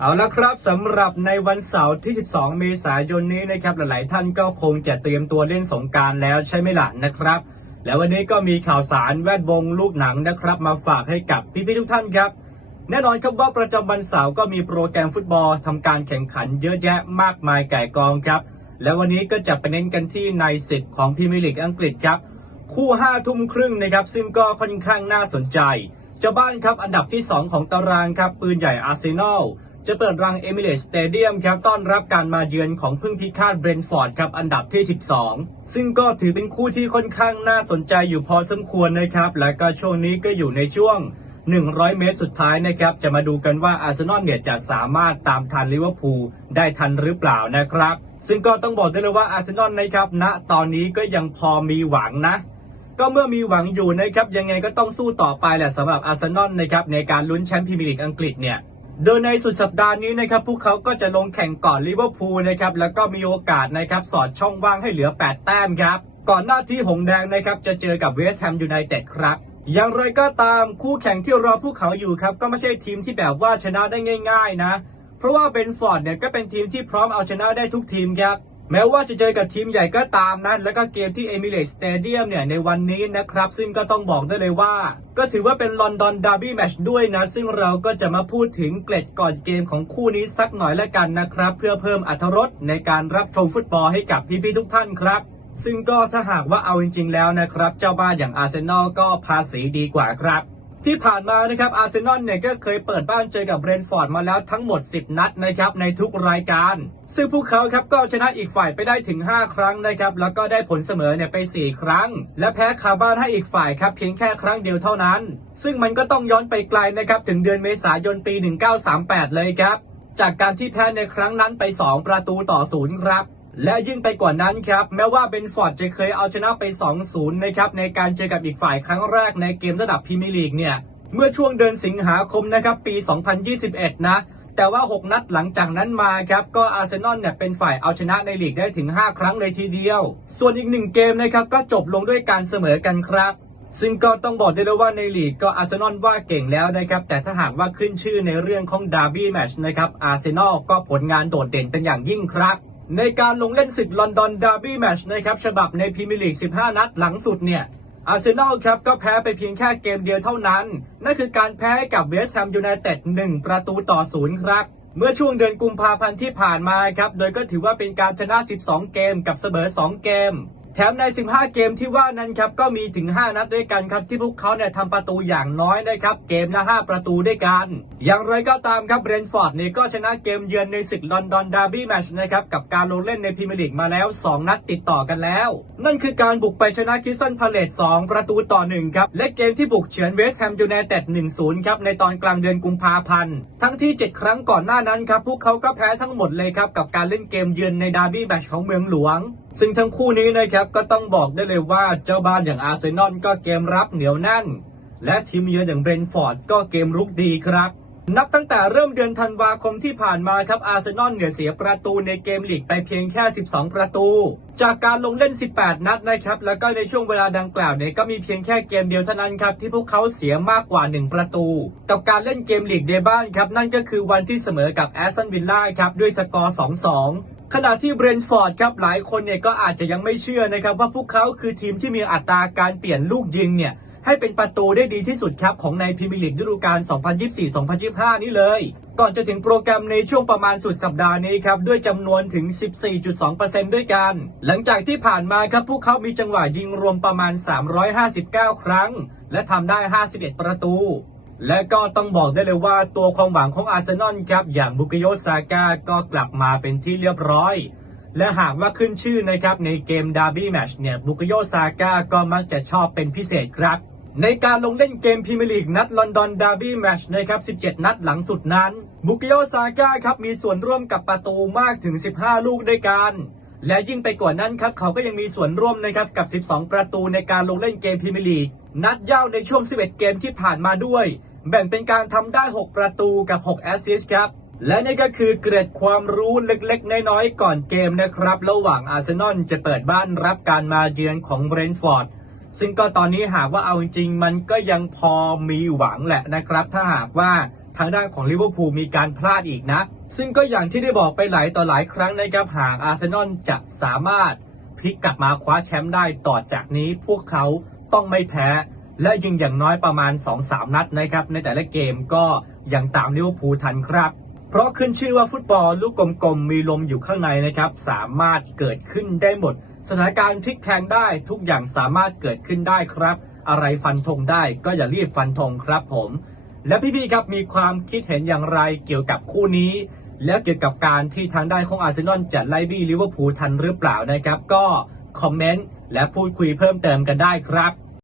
เอาละครับสำหรับในวันเสาร์ที่ 12 เมษายนนี้นะครับหลาย ๆ ท่านก็คงจะเตรียมตัวเล่นสงการแล้วใช่ไหมล่ะนะครับ แล้ววันนี้ก็มีข่าวสารแวดวงลูกหนังนะครับ มาฝากให้กับพี่ๆทุกท่านครับ แน่นอนครับว่าประจำวันเสาร์ก็มีโปรแกรมฟุตบอลทำการแข่งขันเยอะแยะมากมายไก่กองครับ และวันนี้ก็จะไปเน้นกันที่ในศึกของพรีเมียร์ลีกอังกฤษครับ คู่5ทุ่มครึ่งนะครับซึ่งก็ค่อนข้างน่าสนใจเจ้าบ้านครับอันดับที่ 2 ของตารางครับปืนใหญ่อาร์เซนอล จะเปิดรังเอมิเรตสเตเดียมครับต้อนรับการมาเยือนของพึ่งพิฆาตเบรนท์ฟอร์ดครับอันดับที่ 12 ซึ่งก็ถือเป็นคู่ที่ค่อนข้างน่าสนใจอยู่พอสมควรนะครับ และก็ช่วงนี้ก็อยู่ในช่วง 100 เมตรสุดท้ายนะครับ จะมาดูกันว่าอาร์เซนอลเนี่ยจะสามารถตามทันลิเวอร์พูลได้ทันหรือเปล่านะครับ ซึ่งก็ต้องบอกได้เลยว่าอาร์เซนอลนะครับณตอนนี้ก็ยังพอมีหวังนะก็เมื่อมีหวังอยู่นะครับยังไงก็ต้องสู้ต่อไปแหละสำหรับอาร์เซนอลนะครับในการลุ้นแชมป์พรีเมียร์ลีกอังกฤษเนี่ย โดยในสุดสัปดาห์นี้นะครับพวกเขาก็จะลงแข่งก่อนลิเวอร์พูลนะครับแล้วก็มีโอกาสนะครับสอดช่องว่างให้เหลือ 8 แต้มครับ ก่อนหน้าที่หงแดงนะครับจะเจอกับเวสต์แฮมยูไนเต็ดครับ อย่างไรก็ตามคู่แข่งที่รอพวกเขาอยู่ครับก็ไม่ใช่ทีมที่แบบว่าชนะได้ง่าย ๆ นะ เพราะว่าเบนฟอร์ดเนี่ยก็เป็นทีมที่พร้อมเอาชนะได้ทุกทีมครับ แม้ว่าจะเจอกับทีมใหญ่ก็ตามนะแล้วก็เกมที่เอมิเรตสเตเดียมเนี่ยในวันนี้นะครับ ซึ่งก็ต้องบอกได้เลยว่า ก็ถือว่าเป็นลอนดอนดาร์บี้แมตช์ด้วยนะ ซึ่งเราก็จะมาพูดถึงเกร็ดก่อนเกมของคู่นี้สักหน่อยละกันนะครับ เพื่อเพิ่มอรรถรสในการรับชมฟุตบอลให้กับพี่ๆทุกท่านครับซึ่งก็ถ้าหากว่าเอาจริงๆแล้วนะครับ เจ้าบ้านอย่างอาร์เซนอลก็ภาษีดีกว่าครับ ที่ผ่านมานะครับอาร์เซนอลเนี่ยก็เคยเปิดบ้านเจอกับเบรนฟอร์ดมาแล้วทั้งหมด 10 นัดนะครับในทุกรายการ ซึ่งพวกเขาครับก็ชนะอีกฝ่ายไปได้ถึง 5 ครั้งนะครับแล้วก็ได้ผลเสมอเนี่ยไป 4 ครั้ง และแพ้คาบ้านให้อีกฝ่ายครับเพียงแค่ครั้งเดียวเท่านั้น ซึ่งมันก็ต้องย้อนไปไกลนะครับถึงเดือนเมษายนปี 1938 เลยครับจากการที่แพ้ในครั้งนั้นไป 2 ประตูต่อศูนย์ครับ และยิ่งไปกว่านั้นครับแม้ว่าเบนฟอร์ดจะเคยเอาชนะไป 2-0 นะครับในการเจอกับอีกฝ่ายครั้งแรกในเกมระดับพรีเมียร์ลีกเนี่ยเมื่อช่วงเดือนสิงหาคมนะครับปี 2021 นะ แต่ว่า 6 นัดหลังจากนั้นมาครับก็อาร์เซนอลเนี่ยเป็นฝ่ายเอาชนะในลีกได้ถึง 5 ครั้งเลยทีเดียว ส่วนอีกหนึ่งเกมนะครับก็จบลงด้วยการเสมอกันครับ ซึ่งก็ต้องบอกได้เลยว่าในลีกก็อาร์เซนอลว่าเก่งแล้วนะครับ แต่ถ้าหากว่าขึ้นชื่อในเรื่องของดาร์บี้แมชนะครับอาร์เซนอลก็ผลงานโดดเด่นเป็นอย่างยิ่งครับ ในการลงเล่นศึกลอนดอนดาร์บี้แมชนะครับฉบับในพรีเมียร์ลีก 15 นัดหลังสุดเนี่ยอาร์เซนอลครับก็แพ้ไปเพียงแค่เกมเดียวเท่านั้น นั่นคือการแพ้กับเวสต์แฮมยูไนเต็ด1ประตูต่อศูนย์ครับ เมื่อช่วงเดือนกุมภาพันธ์ที่ผ่านมาครับ โดยก็ถือว่าเป็นการชนะ 12 เกมกับเสมอ 2 เกม แถมใน 15 เกมที่ว่านั้นครับก็มีถึง 5 นัดด้วยกันครับที่พวกเขาเนี่ยทำประตูอย่างน้อยนะครับเกมละ 5 ประตูด้วยกัน อย่างไรก็ตามครับเบรนฟอร์ดเนี่ยก็ชนะเกมเยือนในศึกลอนดอนดาร์บี้แมชนะครับกับการลงเล่นในพรีเมียร์ลีกมาแล้ว 2 นัดติดต่อกันแล้ว นั่นคือการบุกไปชนะคิสตันพาเลต2ประตูต่อ 1 ครับ และเกมที่บุกเฉือนเวสต์แฮมยูไนเต็ด 1-0 ครับในตอนกลางเดือนกุมภาพันธ์ทั้งที่ 7 ครั้งก่อนหน้านั้นครับพวกเขาก็แพ้ทั้งหมดเลยครับกับการเล่นเกมเยือนในดาร์บี้แมชของเมืองหลวง ซึ่งทั้งคู่นี้นะครับก็ต้องบอกได้เลยว่าเจ้าบ้านอย่างอาร์เซนอลก็เกมรับเหนียวแน่น และทีมเยือนอย่างเบรนท์ฟอร์ดก็เกมรุกดีครับ นับตั้งแต่เริ่มเดือนธันวาคมที่ผ่านมาครับอาร์เซนอลเนี่ยเสียประตูในเกมลีกไปเพียงแค่ 12 ประตู จากการลงเล่น 18 นัดนะครับ แล้วก็ในช่วงเวลาดังกล่าวเนี่ยก็มีเพียงแค่เกมเดียวเท่านั้นครับที่พวกเขาเสียมากกว่า 1 ประตู กับการเล่นเกมลีกในบ้านครับนั่นก็คือวันที่เสมอกับแอสตันวิลล่าครับด้วยสกอร์ 2-2 ขณะที่เบรนท์ฟอร์ดครับหลายคนเนี่ยก็อาจจะยังไม่เชื่อนะครับว่าพวกเขาคือทีมที่มีอัตราการเปลี่ยนลูกยิงเนี่ยให้เป็นประตูได้ดีที่สุดครับของในพรีเมียร์ลีกฤดูกาล 2024-2025 นี้เลย ก่อนจะถึงโปรแกรมในช่วงประมาณสุดสัปดาห์นี้ครับ ด้วยจำนวนถึง 14.2%ด้วยกัน หลังจากที่ผ่านมาครับ พวกเขามีจังหวะยิงรวมประมาณ 359 ครั้ง และทำได้ 51 ประตู และก็ต้องบอกได้เลยว่าตัวความหวังของอาร์เซนอลครับ อย่างบุกโยซาก้าก็กลับมาเป็นที่เรียบร้อย และหากว่าขึ้นชื่อนะครับในเกมดาร์บี้แมชเนี่ยบุกโยซาก้าก็มักจะชอบเป็นพิเศษครับ ในการลงเล่นเกมพรีเมียร์ลีกนัดลอนดอนดาร์บี้แมชนะครับ 17 นัดหลังสุดนั้นบุกโยซาก้าครับมีส่วนร่วมกับประตูมากถึง 15 ลูกด้วยกันและยิ่งไปกว่านั้นครับเขาก็ยังมีส่วนร่วมนะครับกับ 12 ประตูในการลงเล่นเกมพรีเมียร์ลีกนัดยาวในช่วง 11 เกมที่ผ่านมาด้วย แบ่งเป็นการทำได้ 6 ประตูกับ 6 แอสซิสต์ครับ และนี่ก็คือเกร็ดความรู้เล็กๆ น้อยๆ ก่อนเกมนะครับ ระหว่างอาร์เซนอลจะเปิดบ้านรับการมาเยือนของเบรนท์ฟอร์ดซึ่งก็ตอนนี้หากว่าเอาจริงๆ มันก็ยังพอมีหวังแหละนะครับ ถ้าหากว่าทางด้านของลิเวอร์พูลมีการพลาดอีกนะ ซึ่งก็อย่างที่ได้บอกไปหลายต่อหลายครั้งนะครับหากอาร์เซนอลจะสามารถพลิกกลับมาคว้าแชมป์ได้ต่อจากนี้พวกเขาต้องไม่แพ้ และยิงอย่างน้อยประมาณ 2-3 นัดนะครับในแต่ละเกมก็ยังตามลิเวอร์พูลทันครับ เพราะขึ้นชื่อว่าฟุตบอลลูกกลมๆมีลมอยู่ข้างในนะครับสามารถเกิดขึ้นได้หมด สถานการณ์พลิกแพงได้ทุกอย่างสามารถเกิดขึ้นได้ครับ อะไรฟันธงได้ก็อย่ารีบฟันธงครับผมและพี่ๆครับมีความคิดเห็นอย่างไรเกี่ยวกับคู่นี้ แล้วเกี่ยวกับการที่ทางด้านของอาร์เซนอลจะไล่บี้ลิเวอร์พูลทันหรือเปล่านะครับ ก็คอมเมนต์และพูดคุยเพิ่มเติมกันได้ครับ